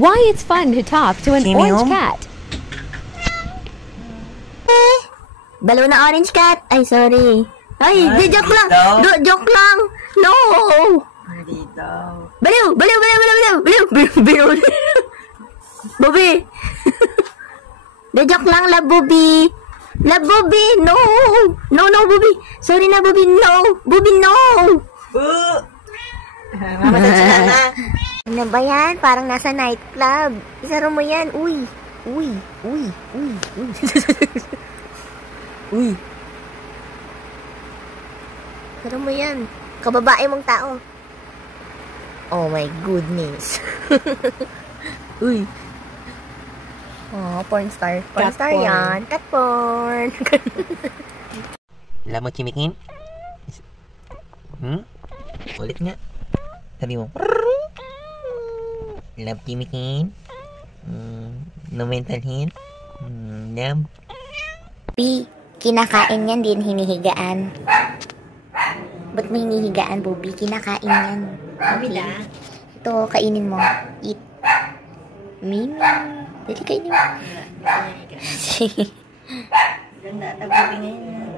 Why it's fun to talk to an orange cat. Balo na orange cat. Ay, sorry. Ay, joke lang. Joke lang. No. Dito. Baliw. Bobby. Joke lang, love Bobby. Love Bobby. No, Bobby. Sorry na, Bobby. No. Bobby, no. Mamatay siya na. Ano ba yan? Parang nasa nightclub. Isara mo yan. Uy. Isara mo yan. Kababae mong tao. Oh my goodness. Uy. Oh, porn star. Porn star yan. Cat porn. Alam mo, Chimikin? Ulit nga. Sabi mo. Love, Chimikin? No mental hint? Love? Pi, kinakain yan din hinihigaan. Ba't mo hinihigaan, Bobby? Kinakain yan. Kamila? Ito, kainin mo. Eat. Mimi. Dali kainin mo. Ganda, tabi ngayon.